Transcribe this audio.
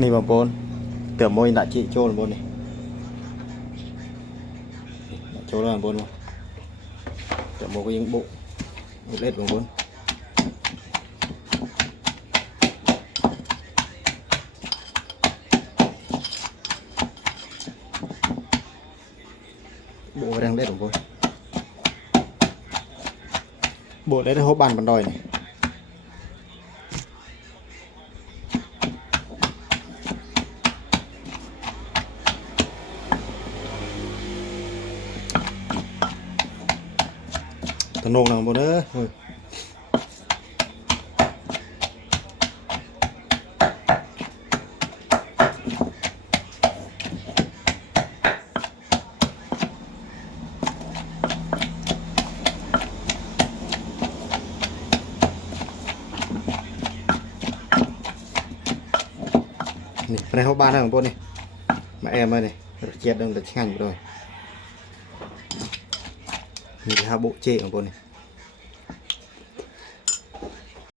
นี่บางปนเกือบโมยหนักจีโจ้บนนี่โจ้แล้วบางปนเกือบโมก็ยังบุเล็ดบางปนบุแรงเล็ดบางปนบุเล็ดได้หกบันบันดอยนี่ตะโนกหนังบนเด้อนี่ในห้องบ้านของพวกนี่มาแอมมาเนี่ยเจี๊ยดดังแต่ช่างอยู่ด้วยนี่คือฮาบุเจของพวกนี่